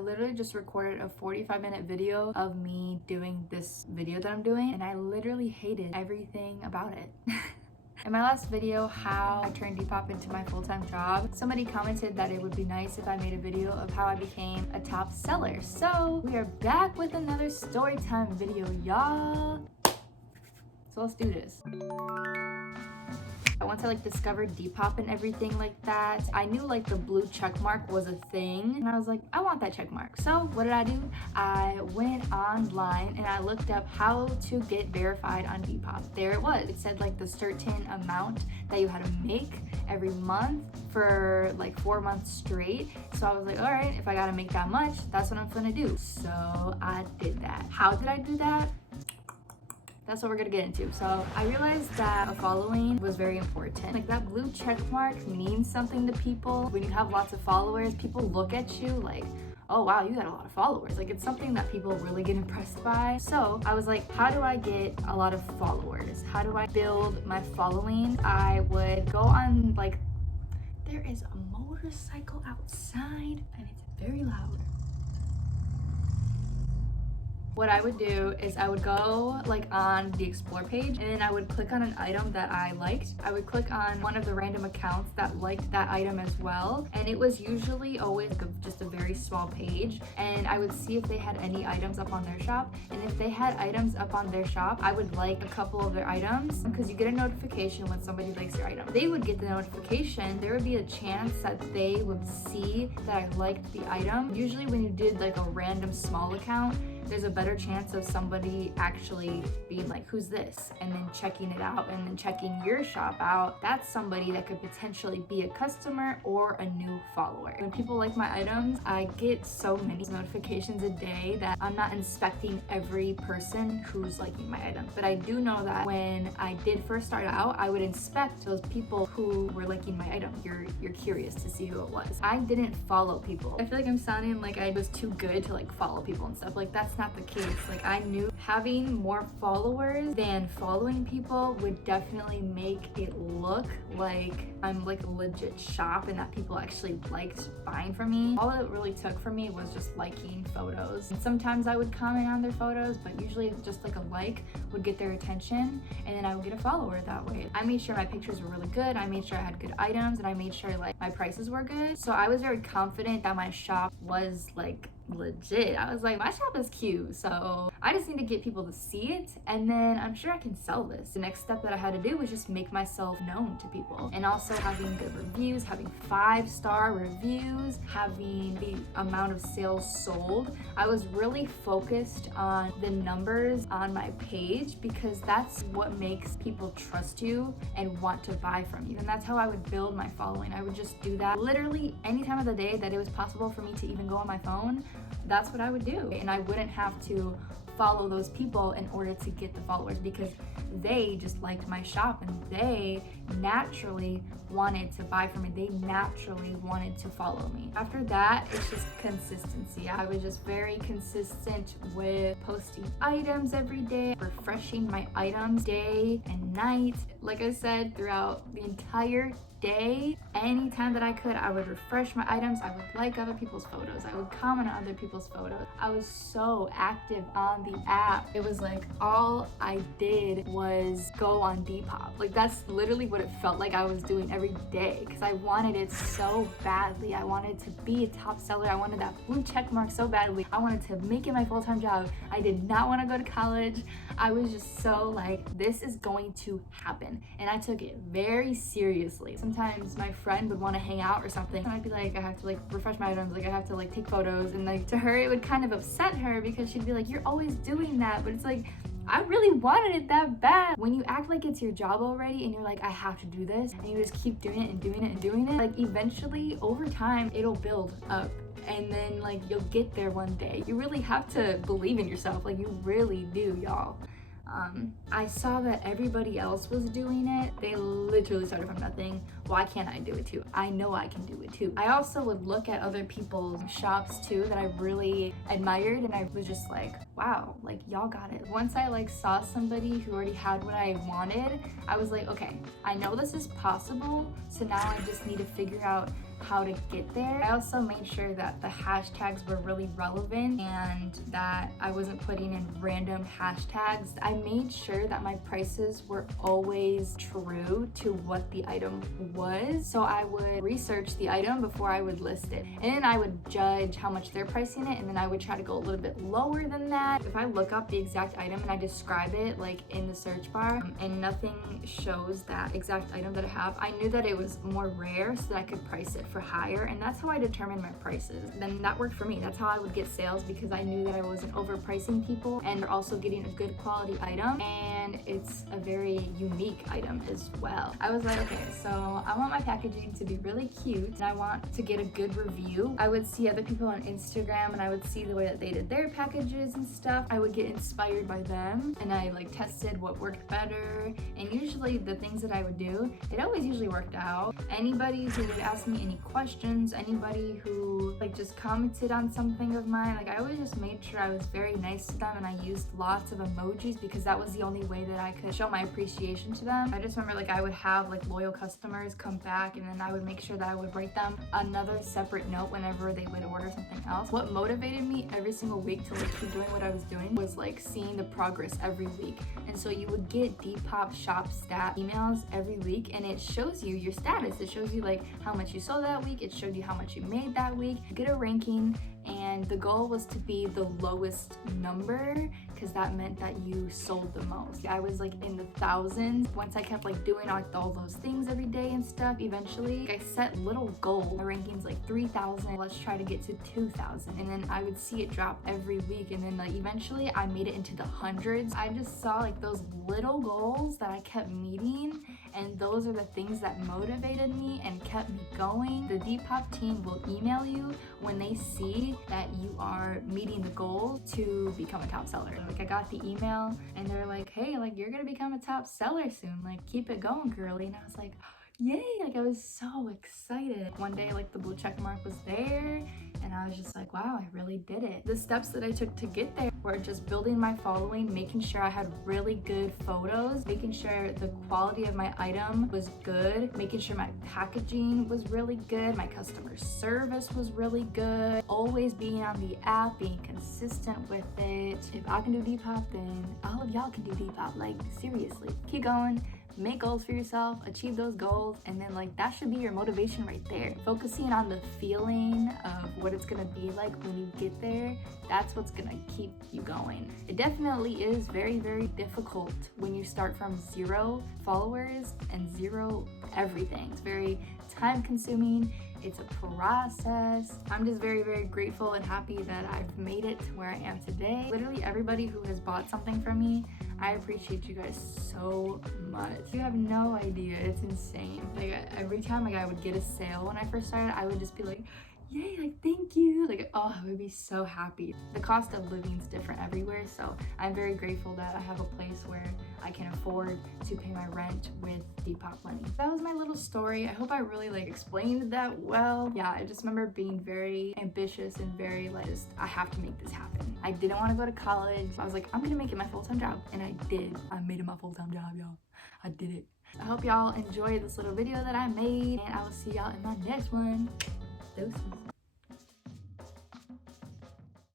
literally just recorded a 45-minute video of me doing this video that I'm doing, and I literally hated everything about it. In my last video, how I turned Depop into my full-time job, somebody commented that it would be nice if I made a video of how I became a top seller. So we are back with another story time video, y'all. So let's do this. Once I discovered Depop and everything like that, I knew the blue check mark was a thing, and I was like, I want that check mark. So what did I do? I went online and I looked up how to get verified on Depop. There it was. It said the certain amount that you had to make every month for 4 months straight. So I was like, all right, if I gotta make that much, that's what I'm gonna do. So I did that. How did I do that? That's what we're gonna get into. So I realized that a following was very important. That blue check mark means something to people. When you have lots of followers, people look at you like, oh wow, you got a lot of followers. It's something that people really get impressed by. So I was like, how do I get a lot of followers? How do I build my following? I would go on there is a motorcycle outside and it's very loud. What I would do is I would go on the explore page, and I would click on an item that I liked. I would click on one of the random accounts that liked that item as well, and it was usually always just a very small page, and I would see if they had any items up on their shop. And if they had items up on their shop, I would like a couple of their items, because you get a notification when somebody likes your item. They would get the notification. There would be a chance that they would see that I liked the item. Usually when you did a random small account, there's a better chance of somebody actually being like, who's this? And then checking it out and then checking your shop out. That's somebody that could potentially be a customer or a new follower. When people like my items, I get so many notifications a day that I'm not inspecting every person who's liking my item. But I do know that when I did first start out, I would inspect those people who were liking my item. You're curious to see who it was. I didn't follow people. I feel like I'm sounding like I was too good to follow people and stuff. That's not the case. I knew having more followers than following people would definitely make it look like I'm a legit shop and that people actually liked buying from me. All it really took for me was just liking photos. And sometimes I would comment on their photos, but usually just a like would get their attention, and then I would get a follower that way. I made sure my pictures were really good. I made sure I had good items, and I made sure my prices were good. So I was very confident that my shop was legit. I was like, my shop is cute, so I just need to get people to see it, and then I'm sure I can sell this. The next step that I had to do was just make myself known to people, and also having good reviews, having 5-star reviews, having the amount of sales sold. I was really focused on the numbers on my page, because that's what makes people trust you and want to buy from you. And that's how I would build my following. I would just do that literally any time of the day that it was possible for me to even go on my phone. That's what I would do, and I wouldn't have to follow those people in order to get the followers, because they just liked my shop and they naturally wanted to buy from me. They naturally wanted to follow me. After that, it's just consistency. I was just very consistent with posting items every day, refreshing my items day and night. Like I said, throughout the entire day, anytime that I could, I would refresh my items. I would like other people's photos. I would comment on other people's photos. I was so active on the app. It was all I did was go on Depop. That's literally what it felt like I was doing every day, because I wanted it so badly. I wanted to be a top seller. I wanted that blue check mark so badly. I wanted to make it my full-time job. I did not want to go to college. I was just so this is going to happen, and I took it very seriously. Sometimes my friend would want to hang out or something, and I'd be like, I have to refresh my items, I have to take photos, and to her it would kind of upset her, because she'd be like, you're always doing that. But it's I really wanted it that bad. When you act like it's your job already and you're like, I have to do this, and you just keep doing it and doing it and doing it, eventually over time it'll build up, and then you'll get there one day. You really have to believe in yourself. You really do, y'all. I saw that everybody else was doing it. They literally started from nothing. Why can't I do it too? I know I can do it too. I also would look at other people's shops too that I really admired, and I was just like, wow, y'all got it. Once I saw somebody who already had what I wanted, I was like, okay, I know this is possible, so now I just need to figure out how to get there. I also made sure that the hashtags were really relevant and that I wasn't putting in random hashtags. I made sure that my prices were always true to what the item was. So I would research the item before I would list it. And then I would judge how much they're pricing it, and then I would try to go a little bit lower than that. If I look up the exact item and I describe it like in the search bar and nothing shows that exact item that I have, I knew that it was more rare so that I could price it for higher, and that's how I determined my prices. Then that worked for me. That's how I would get sales, because I knew that I wasn't overpricing people and they're also getting a good quality item, and it's a very unique item as well. I was like, okay, so I want my packaging to be really cute and I want to get a good review. I would see other people on Instagram and I would see the way that they did their packages and stuff. I would get inspired by them and I like tested what worked better, and usually the things that I would do, it always usually worked out. Anybody who would ask me any questions, anybody who like just commented on something of mine, like I always just made sure I was very nice to them, and I used lots of emojis because that was the only way that I could show my appreciation to them. I just remember like I would have like loyal customers come back, and then I would make sure that I would write them another separate note whenever they would order something else. What motivated me every single week to like keep doing what I was doing was like seeing the progress every week. And so you would get Depop shop stat emails every week, and it shows you your status. It shows you like how much you sold that week. It showed you how much you made that week. You get a ranking, and the goal was to be the lowest number because that meant that you sold the most. I was like in the thousands. Once I kept like doing all those things every day and stuff, eventually I set little goals. My ranking's like 3,000. Let's try to get to 2,000. And then I would see it drop every week. And then like eventually I made it into the hundreds. I just saw like those little goals that I kept meeting, and those are the things that motivated me and kept me going. The Depop team will email you when they see that you are meeting the goal to become a top seller. Like I got the email and they're like, hey, like you're gonna become a top seller soon, like keep it going, girly. And I was like, yay, like I was so excited. One day like the blue check mark was there and I was just like, wow, I really did it. The steps that I took to get there were just building my following, making sure I had really good photos, making sure the quality of my item was good, making sure my packaging was really good, my customer service was really good, always being on the app, being consistent with it. If I can do Depop, then all of y'all can do Depop. Like seriously, keep going. Make goals for yourself, achieve those goals, and then like that should be your motivation right there. Focusing on the feeling of what it's gonna be like when you get there, that's what's gonna keep you going. It definitely is very, very difficult when you start from 0 followers and 0 everything. It's very time consuming. It's a process. I'm just very, very grateful and happy that I've made it to where I am today. Literally everybody who has bought something from me, I appreciate you guys so much. You have no idea, it's insane. Like every time like I would get a sale when I first started, I would just be like, yay, like thank you. Like, oh, I would be so happy. The cost of living is different everywhere, so I'm very grateful that I have a place where I can afford to pay my rent with Depop money. That was my little story. I hope I really like explained that well. Yeah, I just remember being very ambitious and very like, just, I have to make this happen. I didn't want to go to college. I was like, I'm gonna make it my full-time job, and I did. I made it my full-time job, y'all. I did it. I hope y'all enjoyed this little video that I made, and I will see y'all in my next one. Deuces.